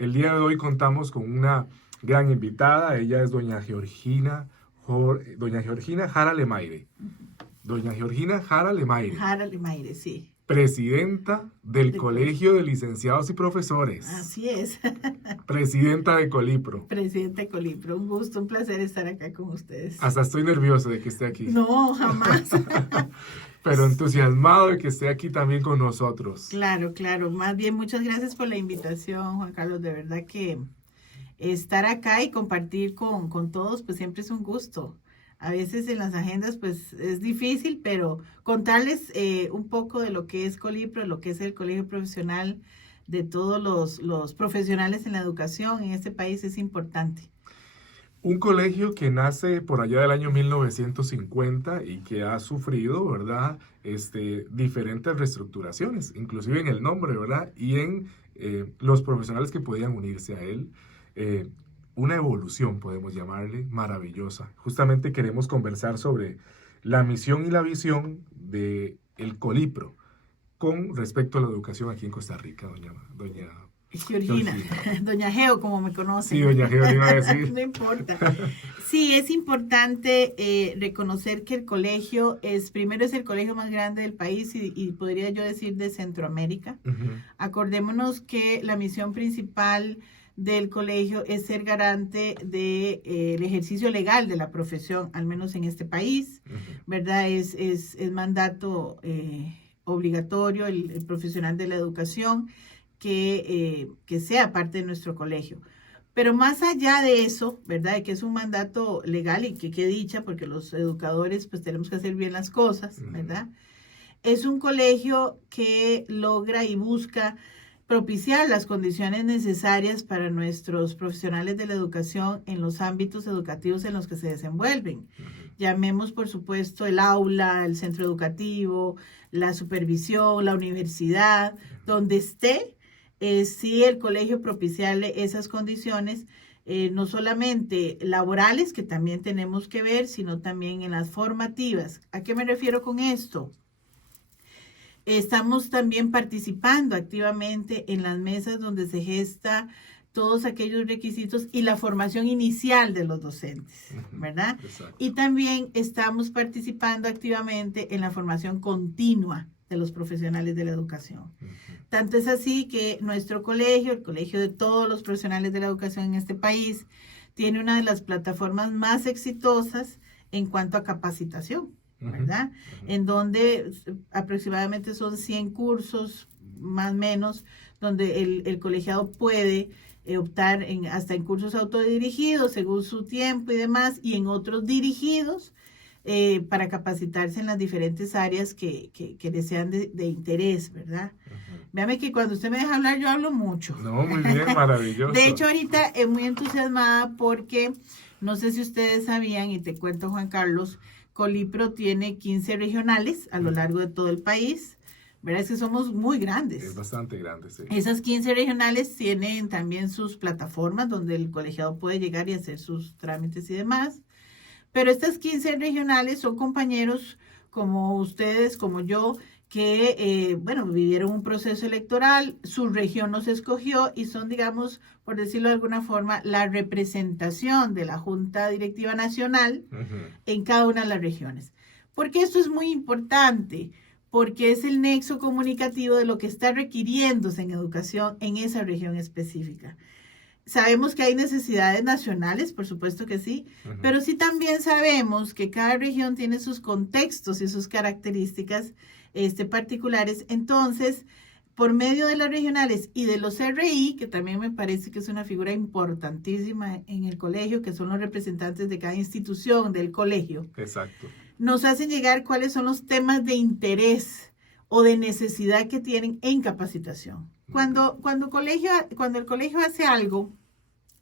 El día de hoy contamos con una gran invitada. Ella es doña Georgina Jara Lemaire. Doña Georgina Jara Lemaire, Jara Lemaire, sí. presidenta del De col- Colegio de Licenciados y Profesores, Así es. presidenta de Colipro. Presidente Colipro, un gusto, un placer estar acá con ustedes. Hasta estoy nervioso de que esté aquí, No, jamás. pero entusiasmado de que esté aquí también con nosotros. Claro, claro. Más bien, muchas gracias por la invitación, Juan Carlos. De verdad que estar acá y compartir con todos, pues siempre es un gusto. A veces en las agendas, pues es difícil, pero contarles un poco de lo que es Colipro, lo que es el colegio profesional, de todos los profesionales en la educación en este país es importante. Un colegio que nace por allá del año 1950 y que ha sufrido, ¿verdad? Diferentes reestructuraciones, inclusive en el nombre, ¿verdad? Y en los profesionales que podían unirse a él. Eh, una evolución, podemos llamarle, maravillosa. Justamente queremos conversar sobre la misión y la visión de el Colipro con respecto a la educación aquí en Costa Rica, doña Georgina, Georgina. doña Geo, como me Sí, conocen. doña Geo, le iba a decir. No importa. Sí, es importante reconocer que el colegio primero es el colegio más grande del país y podría yo decir de Centroamérica. Ujú. Acordémonos que la misión principal del colegio es ser garante del ejercicio legal de la profesión, al menos en este país, Ujú. ¿verdad? Es mandato obligatorio el profesional de la educación que sea parte de nuestro colegio. Pero más allá de eso, ¿verdad? De que es un mandato legal y que dicha, porque los educadores pues tenemos que hacer bien las cosas, ¿verdad? Es un colegio que logra y busca propiciar las condiciones necesarias para nuestros profesionales de la educación en los ámbitos educativos en los que se desenvuelven. Llamemos, por supuesto, el aula, el centro educativo, la supervisión, la universidad, donde esté, sí el colegio propiciarle esas condiciones, no solamente laborales, que también tenemos que ver, sino también en las formativas. ¿A qué me refiero con esto? Estamos también participando activamente en las mesas donde se gesta todos aquellos requisitos y la formación inicial de los docentes, ¿verdad? Exacto. Y también estamos participando activamente en la formación continua de los profesionales de la educación. Tanto es así que nuestro colegio, el colegio de todos los profesionales de la educación en este país, tiene una de las plataformas más exitosas en cuanto a capacitación, ¿verdad? En donde aproximadamente son 100 cursos, más o menos, donde el colegiado puede optar hasta en cursos autodirigidos, según su tiempo y demás, y en otros dirigidos, para capacitarse en las diferentes áreas que le sean de interés, ¿verdad? Véame que cuando usted me deja hablar, yo hablo mucho. No, muy bien, maravilloso. De hecho, ahorita muy entusiasmada porque no sé si ustedes sabían, y te cuento, Juan Carlos, Colipro tiene 15 regionales a lo largo de todo el país. ¿Verdad? Es que somos muy grandes. Es bastante grande, sí. Esas 15 regionales tienen también sus plataformas donde el colegiado puede llegar y hacer sus trámites y demás. Pero estas 15 regionales son compañeros como ustedes, como yo, que, bueno, vivieron un proceso electoral, su región nos escogió y son, digamos, por decirlo de alguna forma, la representación de la Junta Directiva Nacional en cada una de las regiones. Porque esto es muy importante, porque es el nexo comunicativo de lo que está requiriéndose en educación en esa región específica. Sabemos que hay necesidades nacionales, por supuesto que sí, pero sí también sabemos que cada región tiene sus contextos y sus características particulares. Entonces, por medio de las regionales y de los RI, que también me parece que es una figura importantísima en el colegio, que son los representantes de cada institución del colegio. Exacto. Nos hacen llegar cuáles son los temas de interés o de necesidad que tienen en capacitación. Cuando el colegio hace algo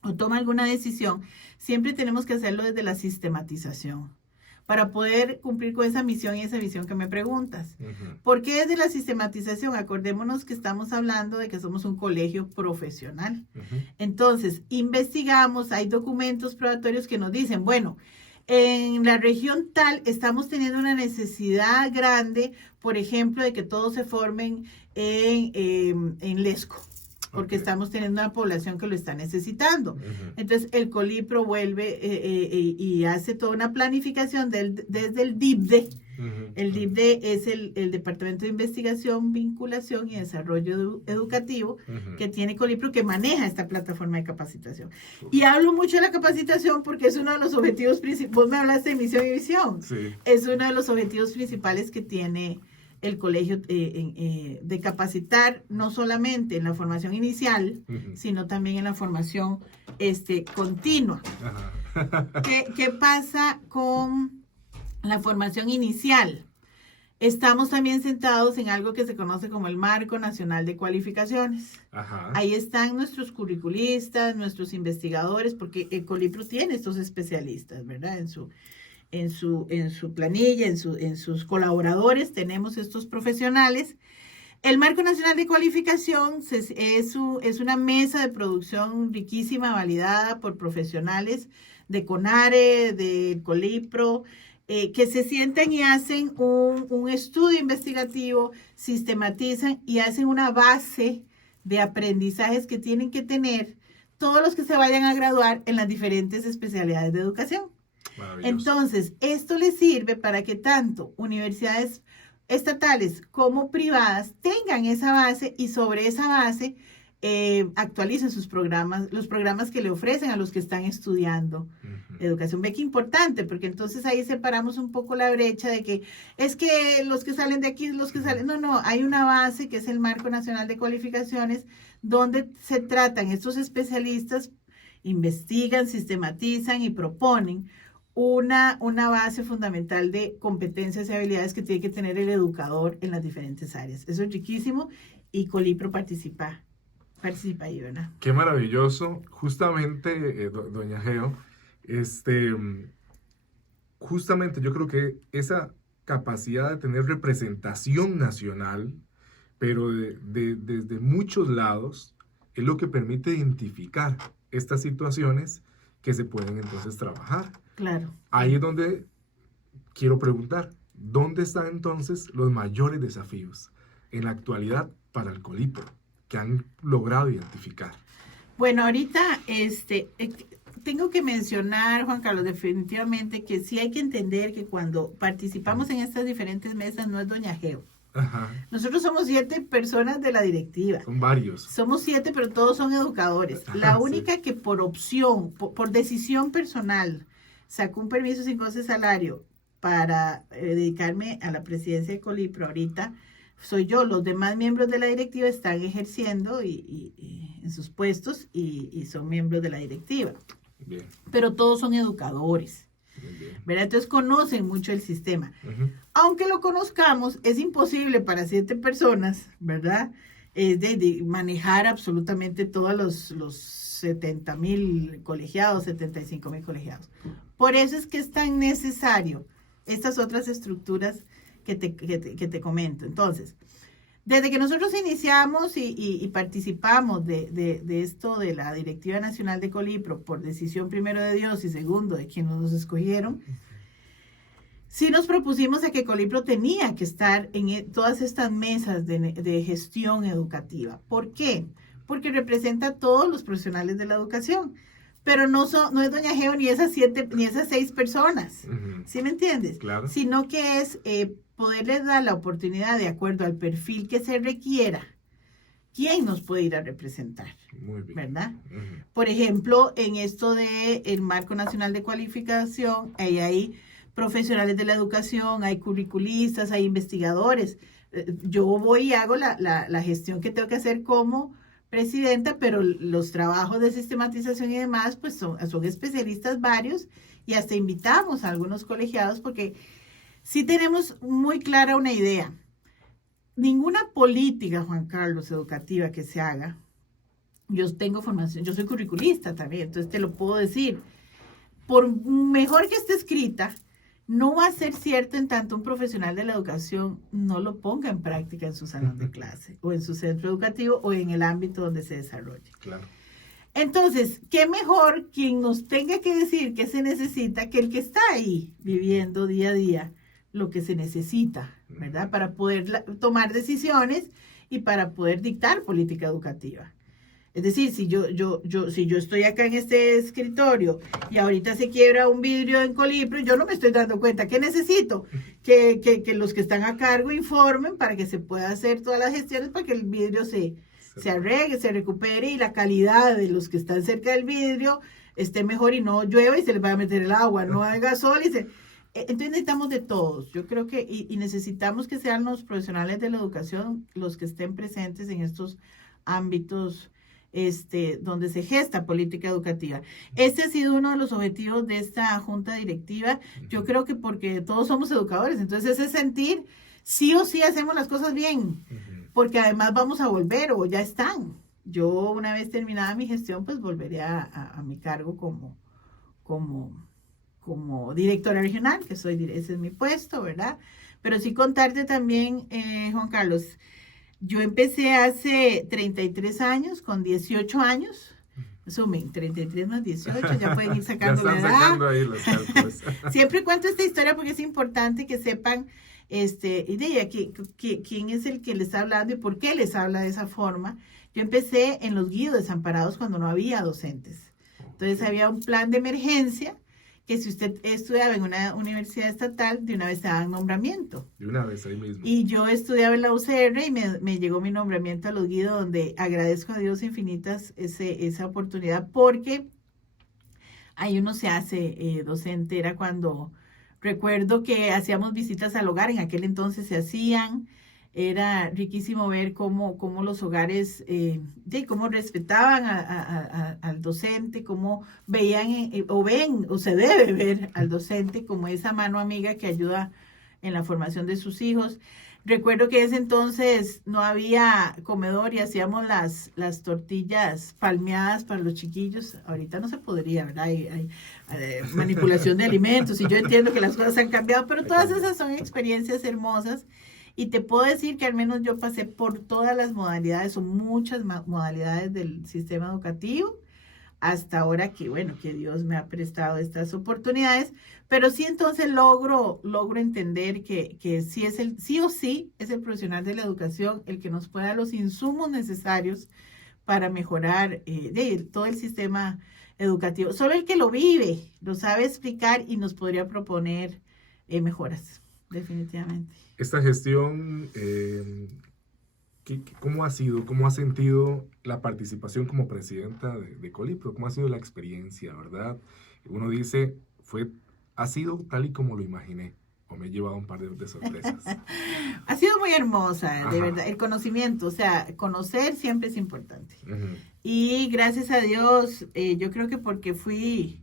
o toma alguna decisión, siempre tenemos que hacerlo desde la sistematización para poder cumplir con esa misión y esa visión que me preguntas. ¿Por qué desde la sistematización? Acordémonos que estamos hablando de que somos un colegio profesional. Entonces, investigamos, hay documentos probatorios que nos dicen, bueno, en la región tal estamos teniendo una necesidad grande, por ejemplo, de que todos se formen en Lesco. porque estamos teniendo una población que lo está necesitando. Ujú. Entonces, el Colipro vuelve y hace toda una planificación desde el DIPDE. Ujú, El ujú, DIPDE es el Departamento de Investigación, Vinculación y Desarrollo Educativo ujú. que tiene Colipro, que maneja esta plataforma de capacitación. Súper. Y hablo mucho de la capacitación porque es uno de los objetivos principales. Vos me hablaste de misión y visión. Sí. Es uno de los objetivos principales que tiene el colegio de capacitar no solamente en la formación inicial, Ujú. sino también en la formación continua. Ajá. ¿Qué pasa con la formación inicial? Estamos también sentados en algo que se conoce como el Marco Nacional de Cualificaciones. Ajá. Ahí están nuestros curriculistas, nuestros investigadores, porque el Colipro tiene estos especialistas, ¿verdad? En su planilla, en sus colaboradores tenemos estos profesionales. El Marco Nacional de Cualificación es una mesa de producción riquísima, validada por profesionales de CONARE, de Colipro, que se sientan y hacen un estudio investigativo, sistematizan y hacen una base de aprendizajes que tienen que tener todos los que se vayan a graduar en las diferentes especialidades de educación. Maravilloso. Entonces, esto les sirve para que tanto universidades estatales como privadas tengan esa base y sobre esa base actualicen sus programas, los programas que le ofrecen a los que están estudiando Ujú. educación. Ve que importante, porque entonces ahí separamos un poco la brecha de que es que los que salen de aquí, los que salen, no, hay una base que es el Marco Nacional de Cualificaciones, donde se tratan estos especialistas, investigan, sistematizan y proponen una base fundamental de competencias y habilidades que tiene que tener el educador en las diferentes áreas. Eso es riquísimo y Colipro participa ahí, ¿verdad? Qué maravilloso. Justamente, doña Geo, este, justamente yo creo que esa capacidad de tener representación nacional, pero desde muchos lados, es lo que permite identificar estas situaciones que se pueden entonces trabajar. Claro. Ahí es donde quiero preguntar, ¿dónde están entonces los mayores desafíos en la actualidad para el Colipro que han logrado identificar? Bueno, ahorita tengo que mencionar, Juan Carlos, definitivamente que sí hay que entender que cuando participamos en estas diferentes mesas no es doña Geo. Ajá. Nosotros somos 7 personas de la directiva. Son varios. Somos 7, pero todos son educadores. La Sí. única que por opción, por decisión personal, sacó un permiso sin goce de salario para dedicarme a la presidencia de Colipro ahorita, soy yo. Los demás miembros de la directiva están ejerciendo en sus puestos y son miembros de la directiva. Bien, Pero todos son educadores, bien. ¿verdad? Entonces conocen mucho el sistema. Ujú. Aunque lo conozcamos, es imposible para 7 personas, ¿verdad? De manejar absolutamente todos los 70,000 colegiados, 75,000 colegiados. Por eso es que es tan necesario estas otras estructuras que te comento. Entonces, desde que nosotros iniciamos y participamos de esto de la Directiva Nacional de Colipro, por decisión primero de Dios y segundo de quienes nos escogieron, sí nos propusimos a que Colipro tenía que estar en todas estas mesas de gestión educativa. ¿Por qué? Porque representa a todos los profesionales de la educación, pero no es doña Geo ni esas 6 personas, Ujú. ¿sí me entiendes? Claro. Sino que es poderles dar la oportunidad de acuerdo al perfil que se requiera, quién nos puede ir a representar, Muy bien. ¿verdad? Ujú. Por ejemplo, en esto del Marco Nacional de Cualificación, hay profesionales de la educación, hay curriculistas, hay investigadores. Yo voy y hago la gestión que tengo que hacer como presidenta, pero los trabajos de sistematización y demás, pues son especialistas varios y hasta invitamos a algunos colegiados porque sí tenemos muy clara una idea. Ninguna política, Juan Carlos, educativa que se haga, yo tengo formación, yo soy curriculista también, entonces te lo puedo decir, por mejor que esté escrita, no va a ser cierto en tanto un profesional de la educación no lo ponga en práctica en su salón de clase o en su centro educativo o en el ámbito donde se desarrolle. Claro. Entonces, ¿qué mejor quien nos tenga que decir qué se necesita que el que está ahí viviendo día a día lo que se necesita, ¿verdad? Para poder tomar decisiones y para poder dictar política educativa. Es decir, si yo estoy acá en este escritorio y ahorita se quiebra un vidrio en Colipro, yo no me estoy dando cuenta. ¿Qué necesito? Que los que están a cargo informen para que se pueda hacer todas las gestiones para que el vidrio se arregle, se recupere y la calidad de los que están cerca del vidrio esté mejor y no llueva y se les va a meter el agua, no haga sol y se... Entonces necesitamos de todos. Yo creo que y necesitamos que sean los profesionales de la educación los que estén presentes en estos ámbitos donde se gesta política educativa. Este ha sido uno de los objetivos de esta junta directiva. Yo creo que porque todos somos educadores, entonces ese sentir, sí o sí hacemos las cosas bien, porque además vamos a volver o ya están. Yo una vez terminada mi gestión, pues volveré a mi cargo como directora regional, ese es mi puesto, ¿verdad? Pero sí contarte también, Juan Carlos, yo empecé hace 33 años, con 18 años. Sumen, 33 más 18, ya pueden ir sacando la edad. Ya están sacando ahí los cálculos. Siempre cuento esta historia porque es importante que sepan quién es el que les está hablando y por qué les habla de esa forma. Yo empecé en los guíos desamparados cuando no había docentes. Entonces había un plan de emergencia que si usted estudiaba en una universidad estatal, de una vez te daban nombramiento. De una vez ahí mismo. Y yo estudiaba en la UCR y me llegó mi nombramiento a los guidos, donde agradezco a Dios infinitas esa oportunidad, porque ahí uno se hace docente. Era cuando recuerdo que hacíamos visitas al hogar, en aquel entonces se hacían. Era riquísimo ver cómo los hogares, cómo respetaban al docente, cómo veían o se debe ver al docente como esa mano amiga que ayuda en la formación de sus hijos. Recuerdo que en ese entonces no había comedor y hacíamos las tortillas palmeadas para los chiquillos. Ahorita no se podría, ¿verdad? Hay manipulación de alimentos y yo entiendo que las cosas han cambiado, pero todas esas son experiencias hermosas. Y te puedo decir que al menos yo pasé por todas las modalidades o muchas modalidades del sistema educativo hasta ahora que, bueno, que Dios me ha prestado estas oportunidades, pero sí entonces logro entender que sí o sí es el profesional de la educación el que nos puede dar los insumos necesarios para mejorar todo el sistema educativo. Solo el que lo vive lo sabe explicar y nos podría proponer mejoras, definitivamente. Esta gestión, ¿cómo ha sido? ¿Cómo ha sentido la participación como presidenta de Colipro? ¿Cómo ha sido la experiencia, verdad? Uno dice, ha sido tal y como lo imaginé, o me he llevado un par de sorpresas. Ha sido muy hermosa, Ajá. de verdad. El conocimiento, o sea, conocer siempre es importante. Uh-huh. Y gracias a Dios, yo creo que porque fui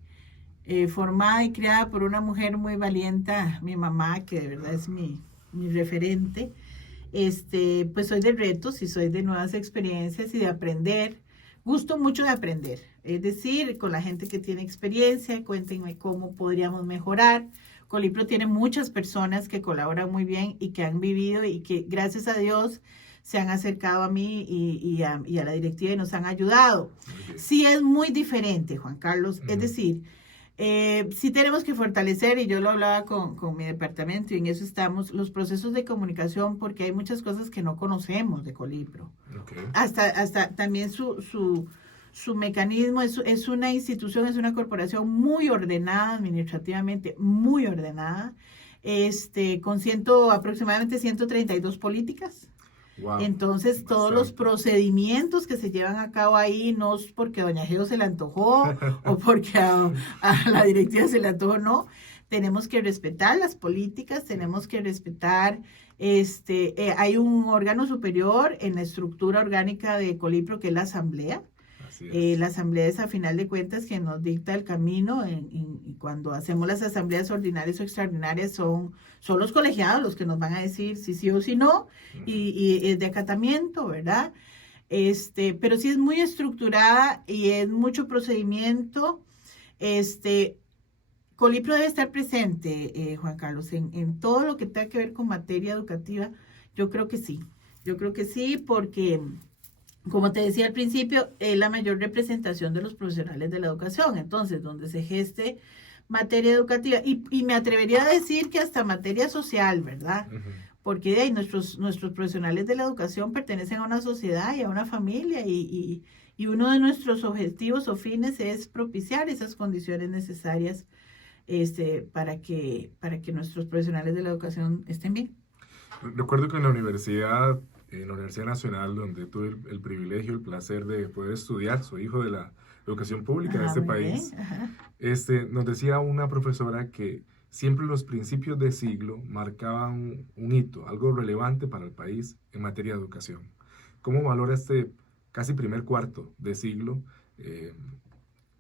formada y criada por una mujer muy valiente, mi mamá, que de verdad es mi referente, pues soy de retos y soy de nuevas experiencias y de aprender. Gusto mucho de aprender, es decir, con la gente que tiene experiencia, cuéntenme cómo podríamos mejorar. Colipro tiene muchas personas que colaboran muy bien y que han vivido y que gracias a Dios se han acercado a mí y a la directiva y nos han ayudado. Okay. Sí es muy diferente, Juan Carlos, es decir, sí tenemos que fortalecer, y yo lo hablaba con mi departamento y en eso estamos, los procesos de comunicación, porque hay muchas cosas que no conocemos de Colipro. Okay. Hasta también su mecanismo es una institución, es una corporación muy ordenada administrativamente, muy ordenada, con aproximadamente 132 políticas. Wow, entonces, bastante. Todos los procedimientos que se llevan a cabo ahí, no es porque a doña Geo se le antojó o porque a la directiva se le antojó, no. Tenemos que respetar las políticas, tenemos que respetar, hay un órgano superior en la estructura orgánica de Colipro, que es la asamblea. La asamblea es, a final de cuentas, que nos dicta el camino. Y cuando hacemos las asambleas ordinarias o extraordinarias, son los colegiados los que nos van a decir si sí o si no, y es de acatamiento, ¿verdad? Pero sí es muy estructurada y es mucho procedimiento. Colipro debe estar presente, Juan Carlos, en todo lo que tenga que ver con materia educativa. Yo creo que sí, porque, como te decía al principio, es la mayor representación de los profesionales de la educación. Entonces, donde se geste materia educativa, y me atrevería a decir que hasta materia social, ¿verdad? Uh-huh. Porque de ahí nuestros profesionales de la educación pertenecen a una sociedad y a una familia, y Y uno de nuestros objetivos o fines es propiciar esas condiciones necesarias para que nuestros profesionales de la educación estén bien. Recuerdo que en la Universidad Nacional, donde tuve el privilegio, el placer de poder estudiar, soy hijo de la educación pública de este Muy país, bien. Ajá. nos decía una profesora que siempre los principios de siglo marcaban un hito, algo relevante para el país en materia de educación. ¿Cómo valora este casi primer cuarto de siglo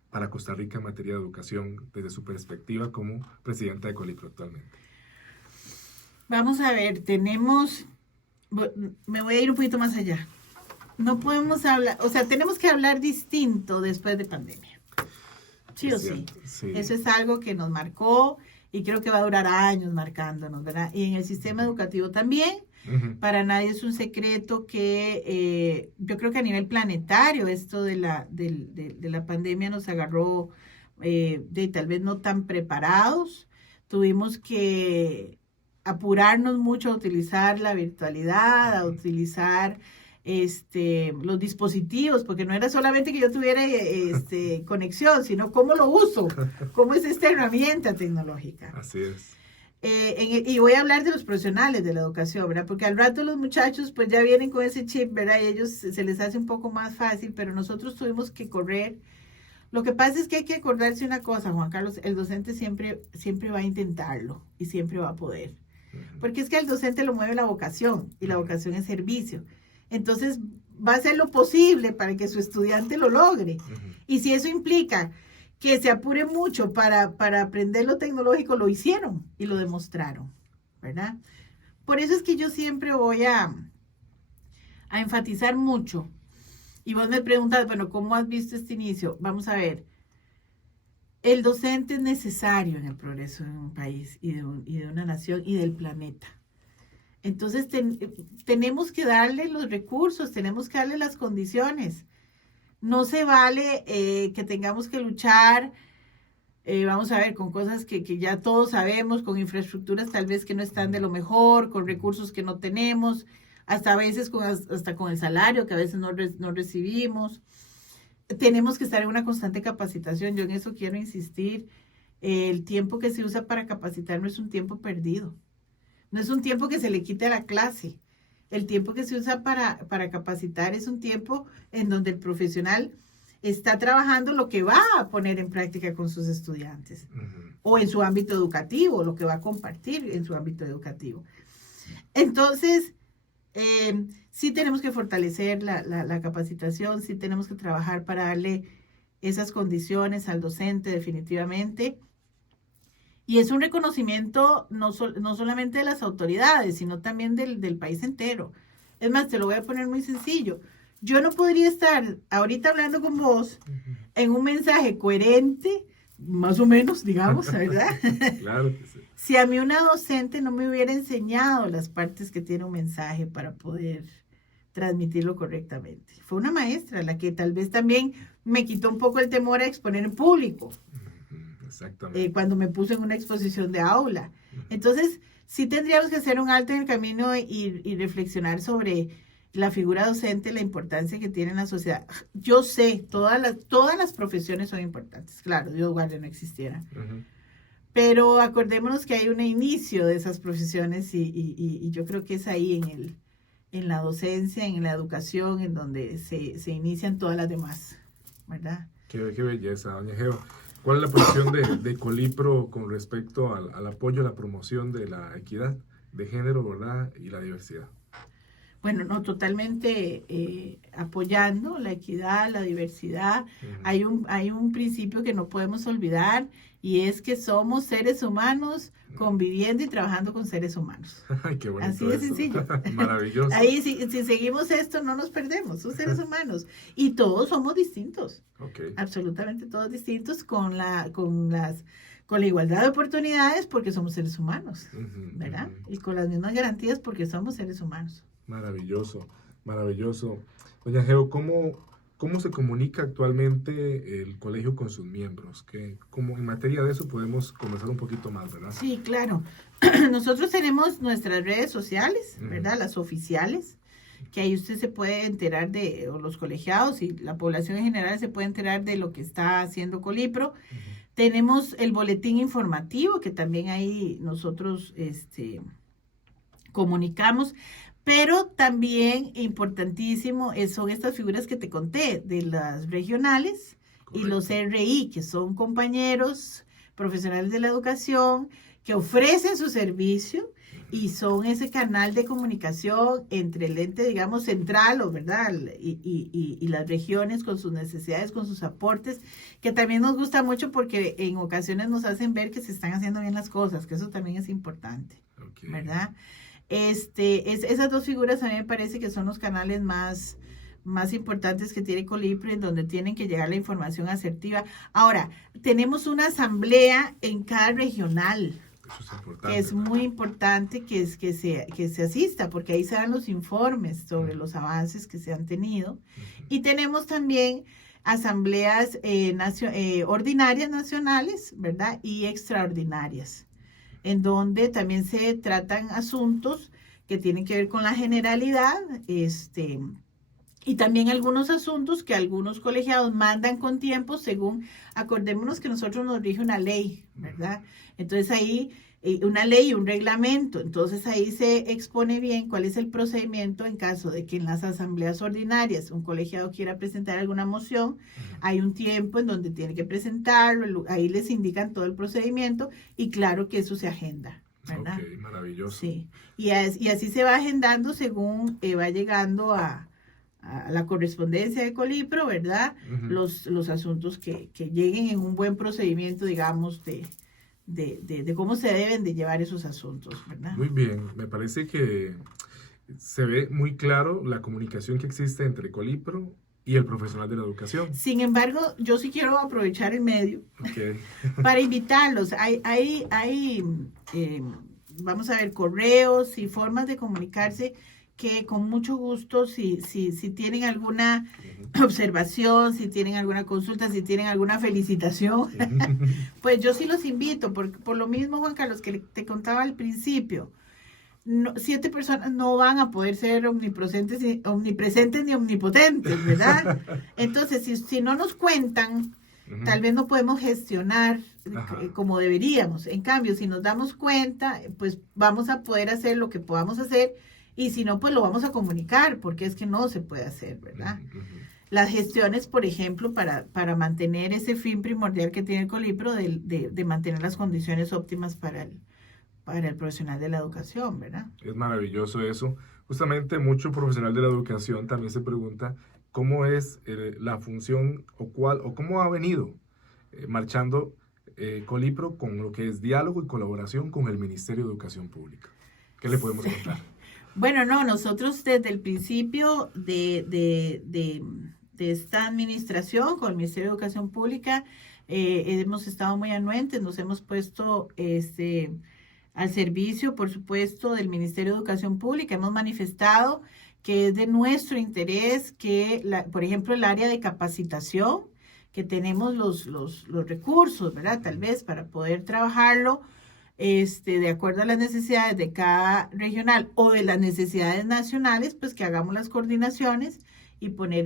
para Costa Rica en materia de educación desde su perspectiva como presidenta de Colipro actualmente? Vamos a ver, me voy a ir un poquito más allá. No podemos hablar, o sea, tenemos que hablar distinto después de pandemia. Sí o sí. Sí. Eso es algo que nos marcó y creo que va a durar años marcándonos, ¿verdad? Y en el sistema educativo también. Para nadie es un secreto que yo creo que a nivel planetario esto de la pandemia nos agarró tal vez no tan preparados. Tuvimos que apurarnos mucho a utilizar la virtualidad, a utilizar los dispositivos, porque no era solamente que yo tuviera conexión, sino cómo lo uso, cómo es esta herramienta tecnológica. Así es. Y voy a hablar de los profesionales de la educación, ¿verdad? Porque al rato los muchachos pues ya vienen con ese chip, ¿verdad? Y ellos se les hace un poco más fácil, pero nosotros tuvimos que correr. Lo que pasa es que hay que acordarse una cosa, Juan Carlos, el docente siempre va a intentarlo y siempre va a poder. Porque es que al docente lo mueve la vocación y la vocación es servicio. Entonces va a hacer lo posible para que su estudiante lo logre. Y si eso implica que se apure mucho para aprender lo tecnológico, lo hicieron y lo demostraron, ¿verdad? Por eso es que yo siempre voy a enfatizar mucho. Y vos me preguntas, bueno, ¿cómo has visto este inicio? Vamos a ver. El docente es necesario en el progreso de un país y de una nación y del planeta. Entonces tenemos que darle los recursos, tenemos que darle las condiciones. No se vale que tengamos que luchar, vamos a ver, con cosas que ya todos sabemos, con infraestructuras tal vez que no están de lo mejor, con recursos que no tenemos, hasta a veces hasta con el salario que a veces no recibimos. Tenemos que estar en una constante capacitación. Yo en eso quiero insistir. El tiempo que se usa para capacitar no es un tiempo perdido. No es un tiempo que se le quite a la clase. El tiempo que se usa para capacitar es un tiempo en donde el profesional está trabajando lo que va a poner en práctica con sus estudiantes o en su ámbito educativo, lo que va a compartir en su ámbito educativo. Entonces, sí tenemos que fortalecer la capacitación, sí tenemos que trabajar para darle esas condiciones al docente definitivamente. Y es un reconocimiento no solamente de las autoridades, sino también del país entero. Es más, te lo voy a poner muy sencillo. Yo no podría estar ahorita hablando con vos en un mensaje coherente, más o menos, digamos, ¿verdad? Claro que sí. Si a mí una docente no me hubiera enseñado las partes que tiene un mensaje para poder transmitirlo correctamente. Fue una maestra la que tal vez también me quitó un poco el temor a exponer en público. Exactamente. Cuando me puso en una exposición de aula. Entonces, sí tendríamos que hacer un alto en el camino y reflexionar sobre la figura docente, la importancia que tiene en la sociedad. Yo sé, todas las profesiones son importantes. Claro, Dios guarde no existiera. Pero acordémonos que hay un inicio de esas profesiones y yo creo que es ahí en la docencia, en la educación, en donde se inician todas las demás, ¿verdad? Qué belleza, doña Geo. ¿Cuál es la posición de Colipro con respecto al apoyo a la promoción de la equidad de género, ¿verdad? Y la diversidad? Bueno, no, totalmente apoyando la equidad, la diversidad. Hay un principio que no podemos olvidar y es que somos seres humanos conviviendo y trabajando con seres humanos. Ay, qué bonito. Así de sencillo. Maravilloso. Ahí, si seguimos esto, no nos perdemos. Son seres humanos y todos somos distintos. Okay. Absolutamente todos distintos con la igualdad de oportunidades porque somos seres humanos, ¿verdad? Y con las mismas garantías porque somos seres humanos. Maravilloso, maravilloso. Doña Geo, ¿cómo se comunica actualmente el colegio con sus miembros? ¿Cómo en materia de eso podemos conversar un poquito más, verdad? Sí, claro. Nosotros tenemos nuestras redes sociales, ¿verdad? Las oficiales, que ahí usted se puede enterar o los colegiados y la población en general se puede enterar de lo que está haciendo Colipro. Tenemos el boletín informativo, que también ahí nosotros comunicamos, pero también importantísimo son estas figuras que te conté, de las regionales. Correcto. Y los RI, que son compañeros profesionales de la educación que ofrecen su servicio y son ese canal de comunicación entre el ente, digamos, central, ¿verdad? Y las regiones con sus necesidades, con sus aportes, que también nos gusta mucho porque en ocasiones nos hacen ver que se están haciendo bien las cosas, que eso también es importante, okay. ¿Verdad? Esas dos figuras a mí me parece que son los canales más importantes que tiene Colipro, en donde tienen que llegar la información asertiva. Ahora, tenemos una asamblea en cada regional. Eso es importante, que es muy importante que se asista, porque ahí se dan los informes sobre los avances que se han tenido. Y tenemos también asambleas ordinarias nacionales, ¿verdad? Y extraordinarias, en donde también se tratan asuntos que tienen que ver con la generalidad, y también algunos asuntos que algunos colegiados mandan con tiempo según, acordémonos que nosotros nos rige una ley, ¿verdad? Entonces ahí, una ley y un reglamento, entonces ahí se expone bien cuál es el procedimiento en caso de que en las asambleas ordinarias un colegiado quiera presentar alguna moción, hay un tiempo en donde tiene que presentarlo, ahí les indican todo el procedimiento y claro que eso se agenda, ¿verdad? Ok, maravilloso. Sí, y así se va agendando según va llegando a la correspondencia de Colipro, ¿verdad? Los asuntos que lleguen en un buen procedimiento, digamos, de cómo se deben de llevar esos asuntos, ¿verdad? Muy bien, me parece que se ve muy claro la comunicación que existe entre Colipro y el profesional de la educación. Sin embargo, yo sí quiero aprovechar el medio para invitarlos. Hay vamos a ver, correos y formas de comunicarse que con mucho gusto, si tienen alguna observación, si tienen alguna consulta, si tienen alguna felicitación, pues yo sí los invito, por lo mismo, Juan Carlos, que te contaba al principio, 7 personas no van a poder ser omnipresentes ni omnipotentes, ¿verdad? Entonces, si no nos cuentan, tal vez no podemos gestionar como deberíamos. En cambio, si nos damos cuenta, pues vamos a poder hacer lo que podamos hacer. Y si no, pues lo vamos a comunicar, porque es que no se puede hacer, ¿verdad? Las gestiones, por ejemplo, para mantener ese fin primordial que tiene el Colipro de mantener las condiciones óptimas para el profesional de la educación, ¿verdad? Es maravilloso eso. Justamente mucho profesional de la educación también se pregunta cómo es la función o cómo ha venido marchando Colipro con lo que es diálogo y colaboración con el Ministerio de Educación Pública. ¿Qué le podemos contar? Bueno, no, nosotros desde el principio de esta administración con el Ministerio de Educación Pública hemos estado muy anuentes, nos hemos puesto al servicio, por supuesto, del Ministerio de Educación Pública. Hemos manifestado que es de nuestro interés que, por ejemplo, el área de capacitación, que tenemos los recursos, ¿verdad? Tal vez para poder trabajarlo, de acuerdo a las necesidades de cada regional o de las necesidades nacionales, pues que hagamos las coordinaciones y poner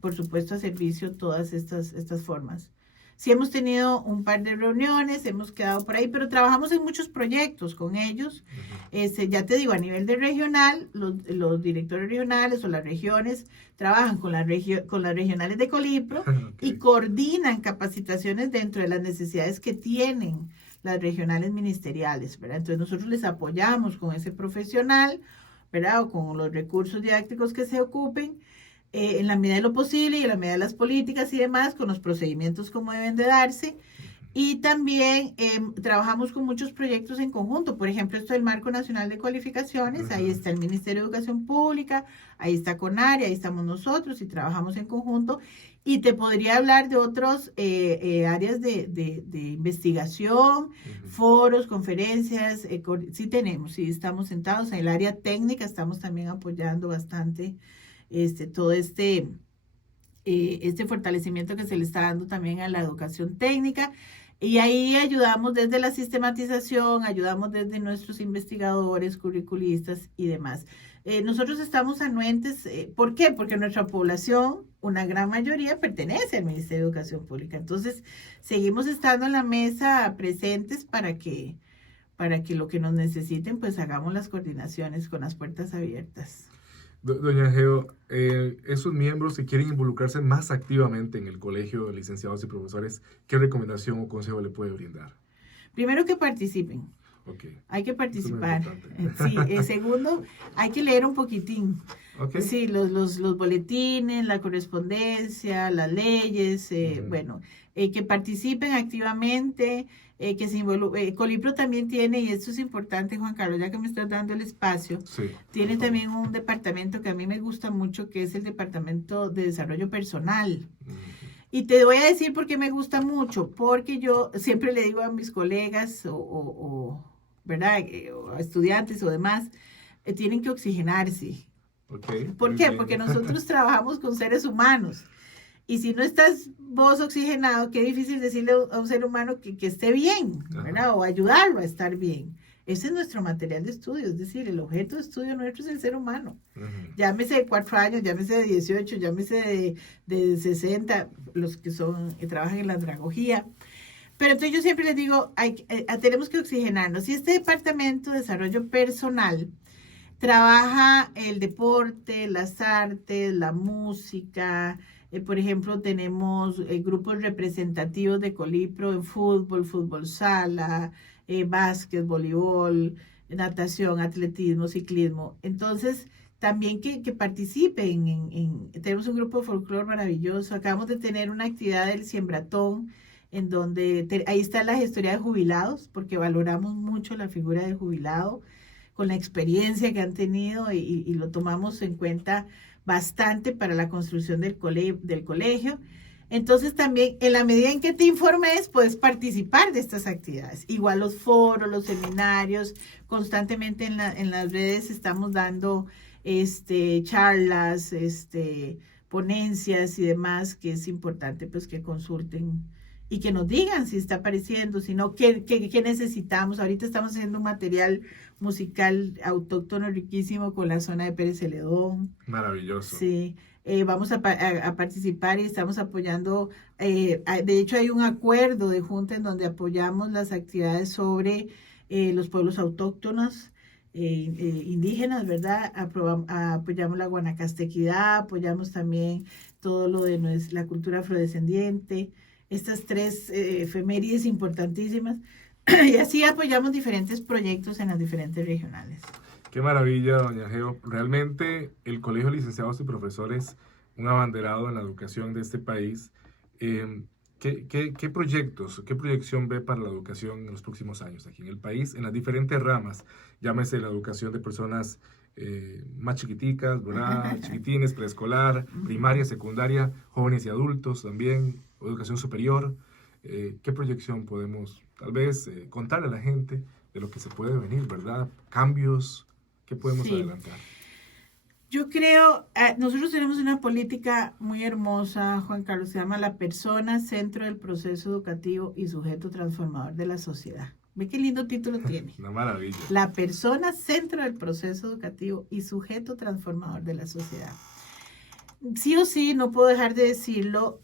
por supuesto, a servicio todas estas formas. Sí hemos tenido un par de reuniones, hemos quedado por ahí, pero trabajamos en muchos proyectos con ellos. Ya te digo, a nivel de regional, los directores regionales o las regiones trabajan con las regionales de Colipro y coordinan capacitaciones dentro de las necesidades que tienen las regionales ministeriales, ¿verdad? Entonces nosotros les apoyamos con ese profesional, ¿verdad? O con los recursos didácticos que se ocupen, en la medida de lo posible y en la medida de las políticas y demás, con los procedimientos como deben de darse. Y también trabajamos con muchos proyectos en conjunto. Por ejemplo, esto del Marco Nacional de Cualificaciones, ahí está el Ministerio de Educación Pública, ahí está CONARE, ahí estamos nosotros y trabajamos en conjunto. Y te podría hablar de otros áreas de investigación, foros, conferencias, sí estamos sentados. En el área técnica estamos también apoyando bastante todo este fortalecimiento que se le está dando también a la educación técnica. Y ahí ayudamos desde la sistematización, ayudamos desde nuestros investigadores, curriculistas y demás. Nosotros estamos anuentes, ¿por qué? Porque nuestra población, una gran mayoría, pertenece al Ministerio de Educación Pública. Entonces, seguimos estando en la mesa presentes para que lo que nos necesiten, pues hagamos las coordinaciones con las puertas abiertas. Doña Geo, esos miembros que quieren involucrarse más activamente en el colegio de licenciados y profesores, ¿qué recomendación o consejo le puede brindar? Primero que participen. Okay. Hay que participar. Sí, segundo, hay que leer un poquitín. Okay. Sí, los boletines, la correspondencia, las leyes, bueno, que participen activamente, que se involucren. Colipro también tiene, y esto es importante, Juan Carlos, ya que me estás dando el espacio, sí, tiene también un departamento que a mí me gusta mucho, que es el Departamento de Desarrollo Personal. Y te voy a decir por qué me gusta mucho, porque yo siempre le digo a mis colegas ¿verdad? O a estudiantes o demás, tienen que oxigenarse. Okay, ¿Por qué? Porque nosotros trabajamos con seres humanos. Y si no estás vos oxigenado, qué difícil decirle a un ser humano que esté bien, ¿verdad? O ayudarlo a estar bien. Ese es nuestro material de estudio, es decir, el objeto de estudio nuestro es el ser humano. Llámese de 4 años, llámese de 18, llámese de 60, los que trabajan en la andragogía. Pero entonces yo siempre les digo, tenemos que oxigenarnos. Y este departamento de desarrollo personal trabaja el deporte, las artes, la música. Por ejemplo, tenemos grupos representativos de Colipro en fútbol sala, básquet, voleibol, natación, atletismo, ciclismo. Entonces, también que participen. Tenemos un grupo de folclore maravilloso. Acabamos de tener una actividad del Siembratón, en donde ahí está la gestoría de jubilados, porque valoramos mucho la figura del jubilado, con la experiencia que han tenido y lo tomamos en cuenta bastante para la construcción del colegio. Entonces también, en la medida en que te informes, puedes participar de estas actividades. Igual los foros, los seminarios, constantemente en las redes estamos dando charlas, ponencias y demás, que es importante pues que consulten y que nos digan si está apareciendo, si no, qué necesitamos. Ahorita estamos haciendo un material musical autóctono riquísimo con la zona de Pérez Celedón. Maravilloso. Sí, vamos a participar y estamos apoyando, de hecho hay un acuerdo de junta en donde apoyamos las actividades sobre los pueblos autóctonos, indígenas, ¿verdad? Apoyamos la guanacastequidad, apoyamos también todo lo de la cultura afrodescendiente, estas 3 efemérides importantísimas, y así apoyamos diferentes proyectos en las diferentes regionales. Qué maravilla, doña Geo. Realmente el Colegio de Licenciados y Profesores, un abanderado en la educación de este país. ¿Qué proyectos, qué proyección ve para la educación en los próximos años aquí en el país, en las diferentes ramas? Llámese la educación de personas más chiquiticas, ¿verdad? Chiquitines, preescolar, primaria, secundaria, jóvenes y adultos también, educación superior. ¿Qué proyección podemos tal vez contarle a la gente de lo que se puede venir, ¿verdad? Cambios, ¿qué podemos adelantar? Yo creo, nosotros tenemos una política muy hermosa, Juan Carlos, se llama la persona centro del proceso educativo y sujeto transformador de la sociedad. ¿Ve qué lindo título tiene? Una maravilla. La persona centro del proceso educativo y sujeto transformador de la sociedad. Sí o sí, no puedo dejar de decirlo,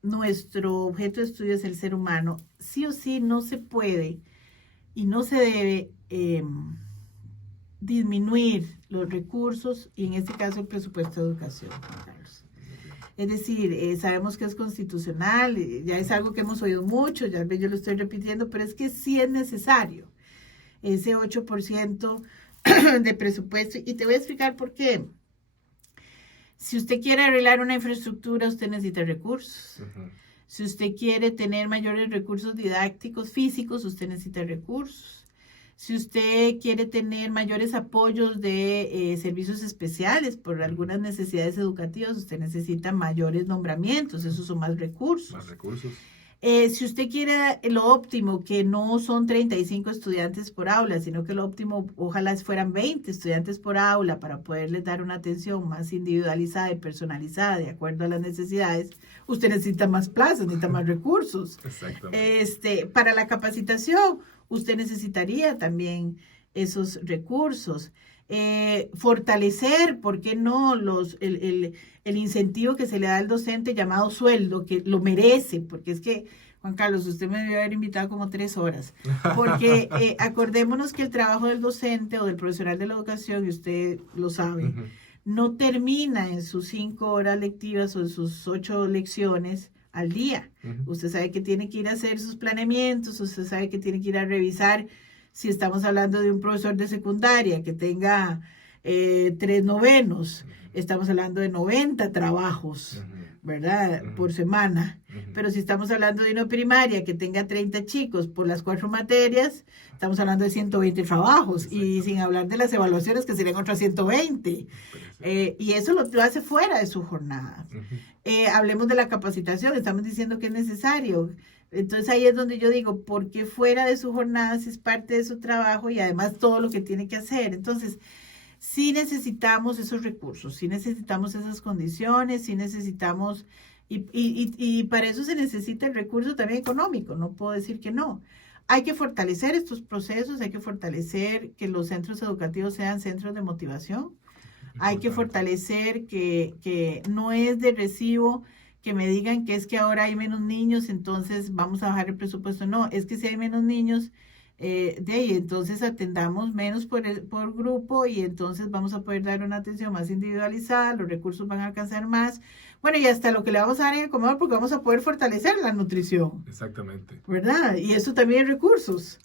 nuestro objeto de estudio es el ser humano. Sí o sí, no se puede y no se debe disminuir los recursos y en este caso el presupuesto de educación, Juan Carlos. Es decir, sabemos que es constitucional, ya es algo que hemos oído mucho, ya yo lo estoy repitiendo, pero es que sí es necesario ese 8% de presupuesto y te voy a explicar por qué. Si usted quiere arreglar una infraestructura, usted necesita recursos. Si usted quiere tener mayores recursos didácticos, físicos, usted necesita recursos. Si usted quiere tener mayores apoyos de servicios especiales por algunas necesidades educativas, usted necesita mayores nombramientos, esos son más recursos. Más recursos. Si usted quiere lo óptimo, que no son 35 estudiantes por aula, sino que lo óptimo ojalá fueran 20 estudiantes por aula para poderles dar una atención más individualizada y personalizada de acuerdo a las necesidades, usted necesita más plazas, necesita más recursos. Exactamente. Para la capacitación, usted necesitaría también esos recursos. fortalecer, ¿por qué no?, el incentivo que se le da al docente llamado sueldo, que lo merece, porque es que, Juan Carlos, usted me debió haber invitado como 3 horas, porque acordémonos que el trabajo del docente o del profesional de la educación, y usted lo sabe, no termina en sus 5 horas lectivas o en sus 8 lecciones al día. Usted sabe que tiene que ir a hacer sus planeamientos, usted sabe que tiene que ir a revisar, si estamos hablando de un profesor de secundaria que tenga 3 novenos, estamos hablando de 90 trabajos, ¿verdad?, por semana. Pero si estamos hablando de una primaria que tenga 30 chicos por las 4 materias, estamos hablando de 120 trabajos, y sin hablar de las evaluaciones, que serían otras 120. Y eso lo hace fuera de su jornada. Hablemos de la capacitación, estamos diciendo que es necesario. Entonces ahí es donde yo digo, ¿por qué fuera de su jornada si es parte de su trabajo y además todo lo que tiene que hacer? Entonces, sí necesitamos esos recursos, sí necesitamos esas condiciones, sí necesitamos, y para eso se necesita el recurso también económico, no puedo decir que no. Hay que fortalecer estos procesos, hay que fortalecer que los centros educativos sean centros de motivación, hay que fortalecer que no es de recibo que me digan que es que ahora hay menos niños, entonces vamos a bajar el presupuesto. No, es que si hay menos niños, de ahí entonces atendamos menos por grupo, y entonces vamos a poder dar una atención más individualizada, los recursos van a alcanzar más. Bueno, y hasta lo que le vamos a dar en el comedor, porque vamos a poder fortalecer la nutrición. Exactamente. ¿Verdad? Y eso también es recursos,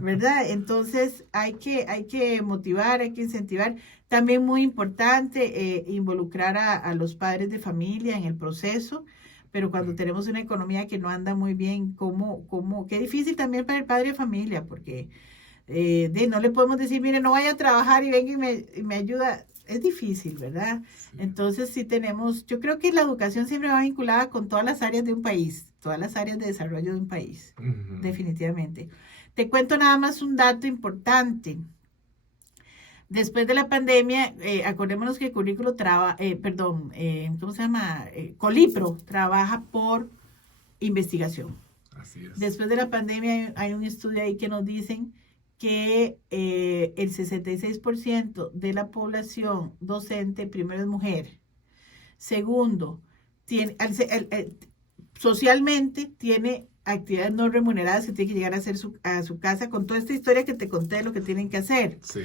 ¿verdad? Entonces hay que motivar, hay que incentivar. También muy importante involucrar a los padres de familia en el proceso, pero cuando tenemos una economía que no anda muy bien, qué difícil también para el padre de familia, porque no le podemos decir, mire, no vaya a trabajar y venga y me ayuda. Es difícil, ¿verdad? Sí. Entonces sí tenemos, yo creo que la educación siempre va vinculada con todas las áreas de un país, todas las áreas de desarrollo de un país, definitivamente. Te cuento nada más un dato importante. Después de la pandemia, acordémonos que Colipro trabaja por investigación. Así es. Después de la pandemia hay un estudio ahí que nos dicen que el 66% de la población docente, primero, es mujer. Segundo, socialmente tiene actividades no remuneradas que tiene que llegar a hacer a su casa, con toda esta historia que te conté de lo que tienen que hacer. Sí.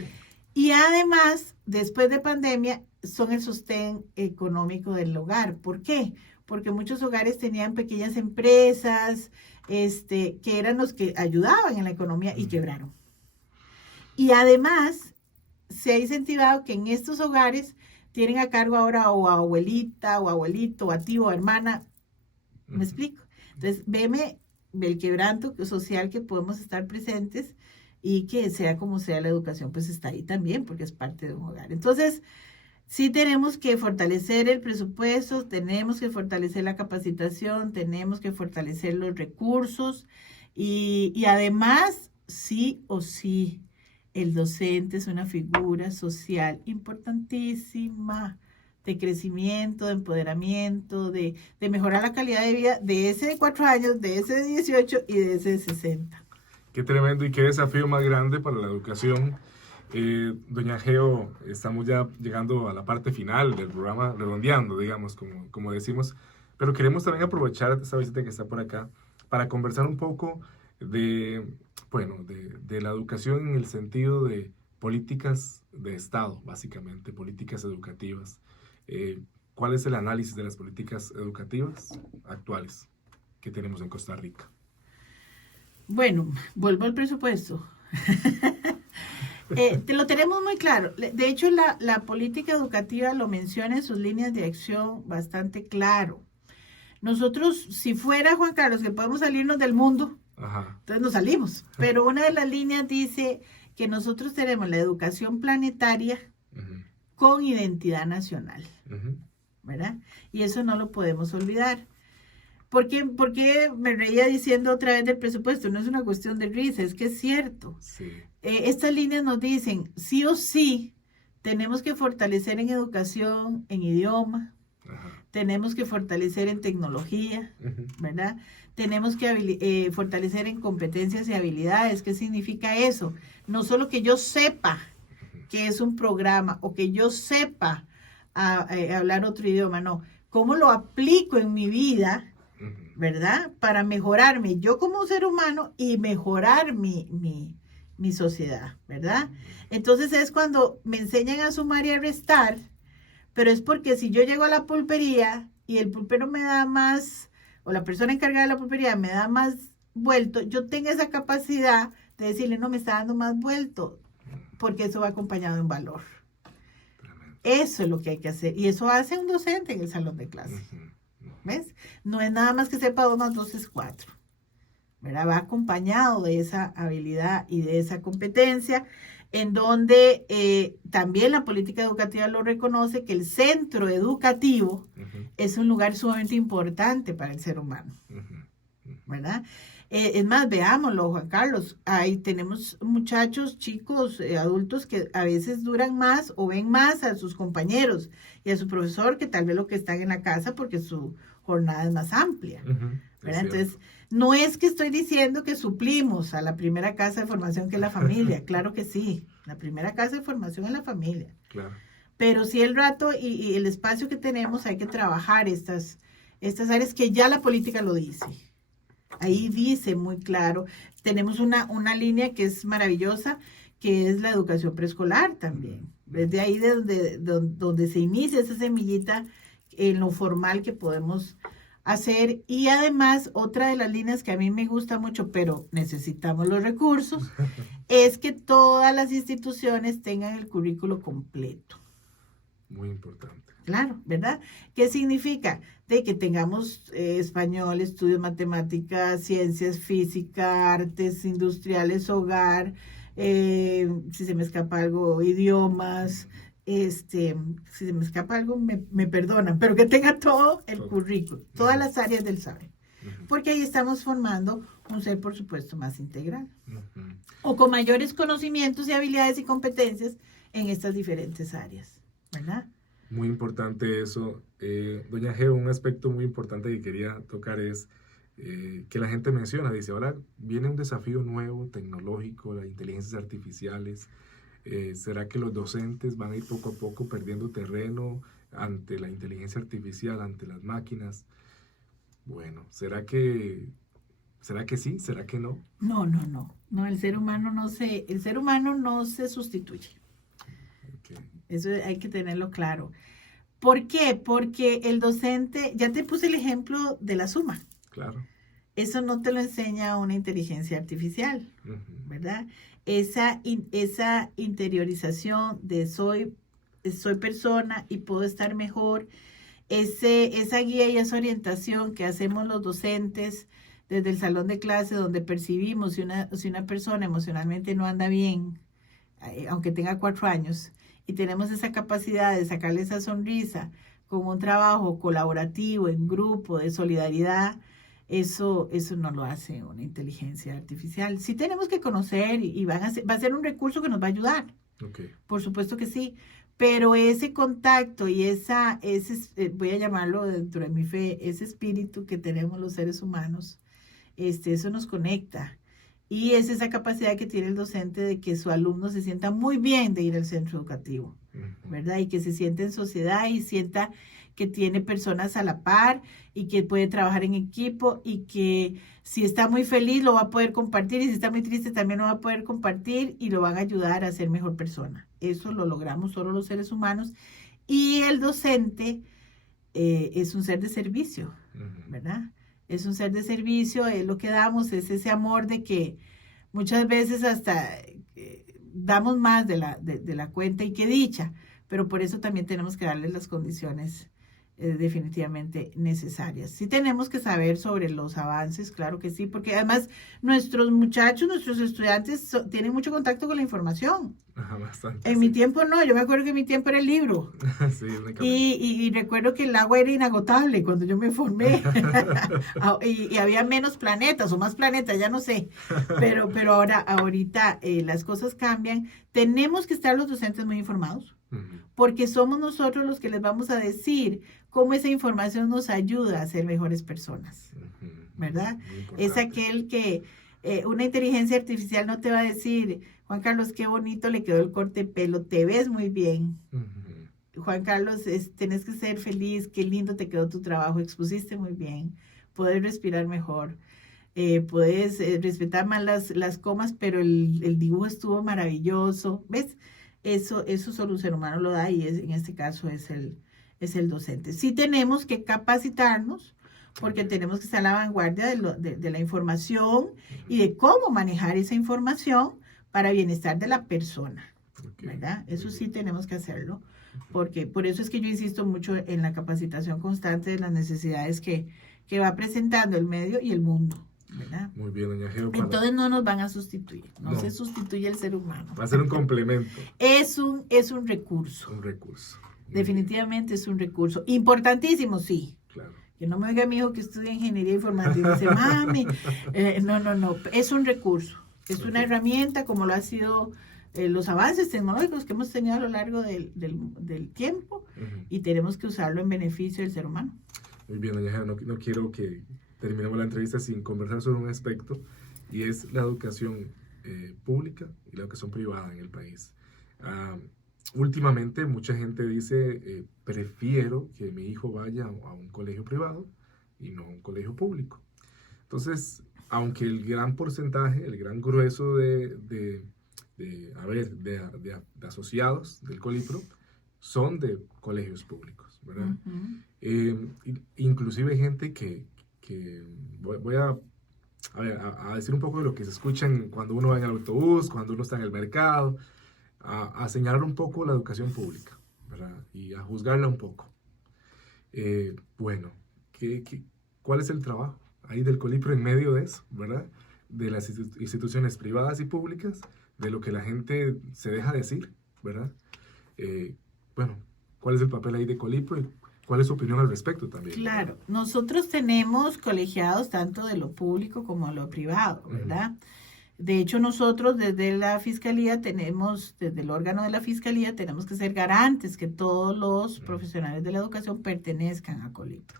Y además, después de pandemia, son el sostén económico del hogar. ¿Por qué? Porque muchos hogares tenían pequeñas empresas, que eran los que ayudaban en la economía, y quebraron. Y además, se ha incentivado que en estos hogares tienen a cargo ahora o a abuelita, o abuelito, o a tío, o hermana. ¿Me explico? Entonces, ve el quebranto social que podemos estar presentes, y que sea como sea la educación, pues está ahí también, porque es parte de un hogar. Entonces, sí tenemos que fortalecer el presupuesto, tenemos que fortalecer la capacitación, tenemos que fortalecer los recursos, y además, sí o sí, el docente es una figura social importantísima, de crecimiento, de empoderamiento, de mejorar la calidad de vida de ese de 4 años, de ese de 18 y de ese de 60. Qué tremendo y qué desafío más grande para la educación. Doña Geo, estamos ya llegando a la parte final del programa, redondeando, digamos, como decimos, pero queremos también aprovechar esta visita que está por acá para conversar un poco de la educación en el sentido de políticas de Estado, básicamente, políticas educativas. ¿Cuál es el análisis de las políticas educativas actuales que tenemos en Costa Rica? Bueno, vuelvo al presupuesto. Te lo tenemos muy claro. De hecho, la política educativa lo menciona en sus líneas de acción bastante claro. Nosotros, si fuera, Juan Carlos, que podemos salirnos del mundo, entonces nos salimos. Pero una de las líneas dice que nosotros tenemos la educación planetaria con identidad nacional, ¿verdad? Y eso no lo podemos olvidar. ¿Por qué me reía diciendo otra vez del presupuesto? No es una cuestión de risa, es que es cierto. Sí. Estas líneas nos dicen, sí o sí, tenemos que fortalecer en educación, en idioma, tenemos que fortalecer en tecnología, ¿verdad? Tenemos que fortalecer en competencias y habilidades. ¿Qué significa eso? No solo que yo sepa qué es un programa o que yo sepa hablar otro idioma, no. ¿Cómo lo aplico en mi vida, verdad? Para mejorarme yo como ser humano y mejorar mi sociedad, ¿verdad? Entonces es cuando me enseñan a sumar y a restar, pero es porque si yo llego a la pulpería y el pulpero me da más, o la persona encargada de la pulpería me da más vuelto, yo tengo esa capacidad de decirle, no, me está dando más vuelto, porque eso va acompañado de un valor. Eso es lo que hay que hacer. Y eso hace un docente en el salón de clase. ¿Ves? No es nada más que sepa 2 más 2 es 4. ¿Verdad? Va acompañado de esa habilidad y de esa competencia, en donde también la política educativa lo reconoce, que el centro educativo es un lugar sumamente importante para el ser humano. ¿Verdad? Es más, veámoslo, Juan Carlos, ahí tenemos muchachos, chicos, adultos que a veces duran más o ven más a sus compañeros y a su profesor que tal vez lo que están en la casa porque su jornada es más amplia. ¿Verdad? Entonces, no es que estoy diciendo que suplimos a la primera casa de formación que es la familia, claro que sí, la primera casa de formación es la familia. Claro. Pero sí el rato y el espacio que tenemos hay que trabajar estas áreas que ya la política lo dice. Ahí dice muy claro, tenemos una línea que es maravillosa, que es la educación preescolar también. Desde ahí donde se inicia esa semillita en lo formal que podemos hacer. Y además, otra de las líneas que a mí me gusta mucho, pero necesitamos los recursos, es que todas las instituciones tengan el currículo completo. Muy importante. Claro, ¿verdad? ¿Qué significa? De que tengamos español, estudios, matemáticas, ciencias, física, artes industriales, hogar, si se me escapa algo, idiomas, si se me escapa algo, me perdonan, pero que tenga todo el currículo, todas las áreas del saber. Porque ahí estamos formando un ser, por supuesto, más integral. O con mayores conocimientos y habilidades y competencias en estas diferentes áreas, ¿verdad? Muy importante eso. Doña Geo, un aspecto muy importante que quería tocar es que la gente menciona, dice, ahora viene un desafío nuevo, tecnológico, las inteligencias artificiales. ¿Será que los docentes van a ir poco a poco perdiendo terreno ante la inteligencia artificial, ante las máquinas? Bueno, ¿será que sí? ¿Será que no? No, el ser humano no se sustituye. Okay. Eso hay que tenerlo claro. ¿Por qué? Porque el docente, ya te puse el ejemplo de la suma. Claro. Eso no te lo enseña una inteligencia artificial, ¿verdad? Esa interiorización de soy persona y puedo estar mejor, esa guía y esa orientación que hacemos los docentes desde el salón de clase, donde percibimos si una persona emocionalmente no anda bien, aunque tenga 4 años, y tenemos esa capacidad de sacarle esa sonrisa con un trabajo colaborativo, en grupo, de solidaridad, eso no lo hace una inteligencia artificial. Sí tenemos que conocer y va a ser un recurso que nos va a ayudar. Okay. Por supuesto que sí. Pero ese contacto y voy a llamarlo dentro de mi fe, ese espíritu que tenemos los seres humanos, eso nos conecta. Y es esa capacidad que tiene el docente de que su alumno se sienta muy bien de ir al centro educativo, ¿verdad? Y que se sienta en sociedad y sienta que tiene personas a la par y que puede trabajar en equipo y que si está muy feliz lo va a poder compartir y si está muy triste también lo va a poder compartir y lo van a ayudar a ser mejor persona. Eso lo logramos solo los seres humanos y el docente es un ser de servicio, ¿verdad? Es un ser de servicio, lo que damos es ese amor de que muchas veces hasta damos más de la cuenta y qué dicha, pero por eso también tenemos que darles las condiciones definitivamente necesarias. Sí tenemos que saber sobre los avances, claro que sí, porque además nuestros muchachos, nuestros estudiantes tienen mucho contacto con la información. Ajá, bastante. En mi tiempo no, yo me acuerdo que en mi tiempo era el libro. Sí, y recuerdo que el agua era inagotable cuando yo me formé y había menos planetas o más planetas, ya no sé, pero ahorita las cosas cambian. Tenemos que estar los docentes muy informados porque somos nosotros los que les vamos a decir cómo esa información nos ayuda a ser mejores personas, ¿verdad? Es aquel que Una inteligencia artificial no te va a decir, Juan Carlos, qué bonito le quedó el corte de pelo, te ves muy bien. Juan Carlos, tenés que ser feliz, qué lindo te quedó tu trabajo, expusiste muy bien, puedes respirar mejor, puedes respetar más las comas, pero el dibujo estuvo maravilloso, ¿ves? Eso solo un ser humano lo da y en este caso es el docente. Sí tenemos que capacitarnos porque tenemos que estar a la vanguardia de la información y de cómo manejar esa información para bienestar de la persona, ¿verdad? Eso sí tenemos que hacerlo, porque por eso es que yo insisto mucho en la capacitación constante de las necesidades que va presentando el medio y el mundo, ¿verdad? Muy bien, doña Geo. Entonces no nos van a sustituir, no se sustituye el ser humano. Va a ser un complemento. Es un recurso. Un recurso. Definitivamente es un recurso. Importantísimo, sí. Claro. Que no me oiga mi hijo que estudia ingeniería informática y dice, mami, no, es un recurso, es una herramienta como lo ha sido los avances tecnológicos que hemos tenido a lo largo del tiempo y tenemos que usarlo en beneficio del ser humano. Muy bien, doña Geo, no quiero que terminemos la entrevista sin conversar sobre un aspecto y es la educación pública y la educación privada en el país. Últimamente mucha gente dice, prefiero que mi hijo vaya a un colegio privado y no a un colegio público. Entonces, aunque el gran porcentaje, el gran grueso de asociados del Colipro son de colegios públicos, ¿verdad? Inclusive gente que voy a decir un poco de lo que se escuchan cuando uno va en el autobús, cuando uno está en el mercado, a señalar un poco la educación pública, ¿verdad? Y a juzgarla un poco. Bueno, ¿cuál es el trabajo ahí del Colipro en medio de eso, ¿verdad? De las instituciones privadas y públicas, de lo que la gente se deja decir, ¿verdad? Bueno, ¿cuál es el papel ahí de Colipro y cuál es su opinión al respecto también? Claro, nosotros tenemos colegiados tanto de lo público como de lo privado, ¿verdad? De hecho, nosotros desde la Fiscalía desde el órgano de la Fiscalía, tenemos que ser garantes que todos los profesionales de la educación pertenezcan a Colipro.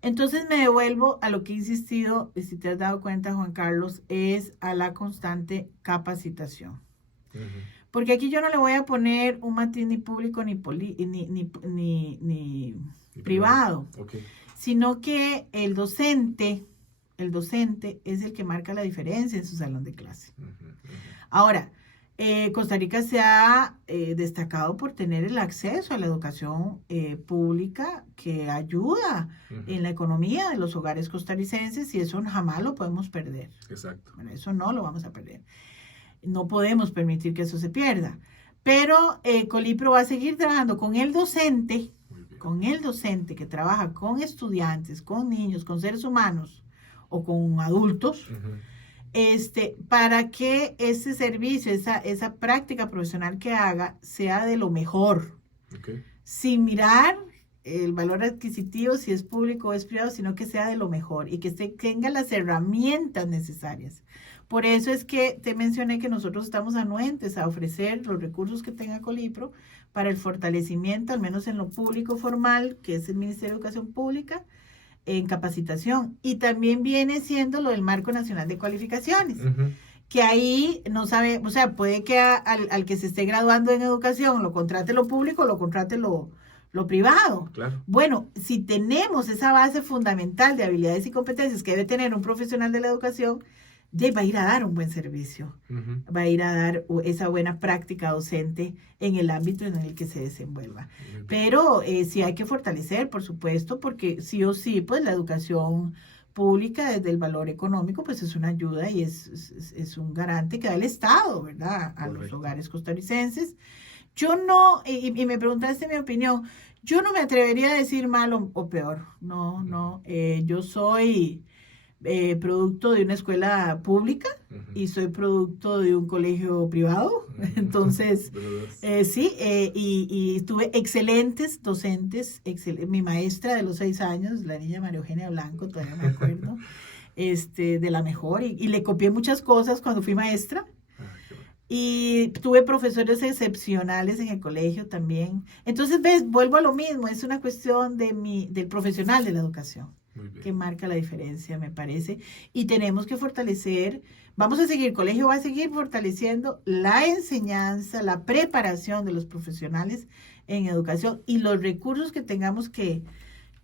Entonces me devuelvo a lo que he insistido, y si te has dado cuenta, Juan Carlos, es a la constante capacitación. Porque aquí yo no le voy a poner un matiz ni público ni privado, sino que el docente es el que marca la diferencia en su salón de clase. Ahora, Costa Rica se ha destacado por tener el acceso a la educación pública que ayuda en la economía de los hogares costarricenses y eso jamás lo podemos perder. Exacto. Bueno, eso no lo vamos a perder. No podemos permitir que eso se pierda. Pero Colipro va a seguir trabajando con el docente que trabaja con estudiantes, con niños, con seres humanos, o con adultos, para que ese servicio, esa práctica profesional que haga, sea de lo mejor, sin mirar el valor adquisitivo, si es público o es privado, sino que sea de lo mejor y que tenga las herramientas necesarias. Por eso es que te mencioné que nosotros estamos anuentes a ofrecer los recursos que tenga Colipro para el fortalecimiento, al menos en lo público formal, que es el Ministerio de Educación Pública, en capacitación. Y también viene siendo lo del Marco Nacional de Cualificaciones, que ahí no sabe, o sea, puede que al que se esté graduando en educación lo contrate lo público, lo contrate lo privado. Claro. Bueno, si tenemos esa base fundamental de habilidades y competencias que debe tener un profesional de la educación, va a ir a dar un buen servicio, va a ir a dar esa buena práctica docente en el ámbito en el que se desenvuelva. Pero sí hay que fortalecer, por supuesto, porque sí o sí, pues la educación pública desde el valor económico, pues es una ayuda y es un garante que da el Estado, ¿verdad? A los hogares costarricenses. Yo no, y me preguntaste mi opinión, yo no me atrevería a decir mal o peor, no, yo soy producto de una escuela pública y soy producto de un colegio privado, entonces sí, y tuve excelentes docentes, mi maestra de los 6 años, la niña María Eugenia Blanco, todavía me acuerdo, de la mejor, y le copié muchas cosas cuando fui maestra. Y tuve profesores excepcionales en el colegio también. Entonces, ves, vuelvo a lo mismo, es una cuestión del profesional de la educación. Muy bien. que marca la diferencia, me parece. Y tenemos que fortalecer, vamos a seguir, el colegio va a seguir fortaleciendo la enseñanza, la preparación de los profesionales en educación y los recursos que tengamos que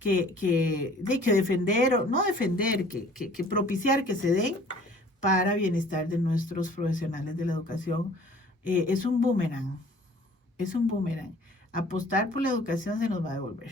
defender, o no defender, que propiciar que se den para bienestar de nuestros profesionales de la educación. Es un boomerang, es un boomerang. Apostar por la educación se nos va a devolver.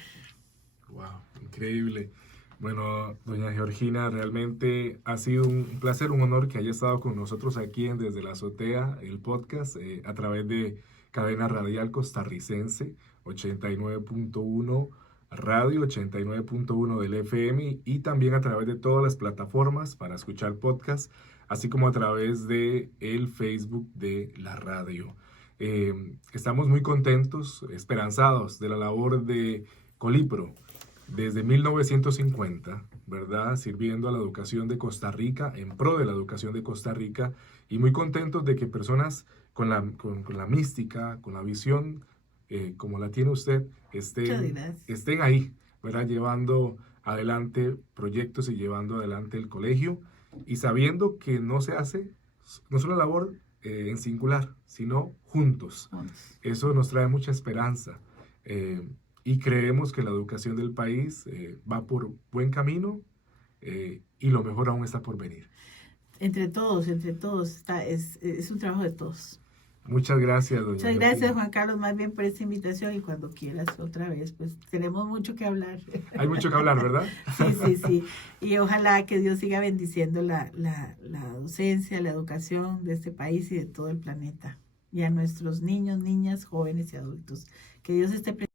Wow, increíble. Bueno, doña Georgina, realmente ha sido un placer, un honor que haya estado con nosotros aquí en Desde la Azotea, el podcast, a través de Cadena Radial Costarricense, 89.1 Radio, 89.1 del FM y también a través de todas las plataformas para escuchar podcast, así como a través de el Facebook de la radio. Estamos muy contentos, esperanzados de la labor de Colipro desde 1950, ¿verdad? Sirviendo a la educación de Costa Rica, en pro de la educación de Costa Rica, y muy contentos de que personas con la mística, con la visión como la tiene usted, estén ahí, ¿verdad? Llevando adelante proyectos y llevando adelante el colegio, y sabiendo que no se hace, no es una labor en singular, sino juntos. Eso nos trae mucha esperanza. Y creemos que la educación del país va por buen camino y lo mejor aún está por venir. Entre todos, es un trabajo de todos. Muchas gracias, doña Muchas gracias, Juan Carlos, más bien por esta invitación y cuando quieras otra vez, pues tenemos mucho que hablar. Hay mucho que hablar, ¿verdad? Sí. Y ojalá que Dios siga bendiciendo la docencia, la educación de este país y de todo el planeta. Y a nuestros niños, niñas, jóvenes y adultos. Que Dios esté presente.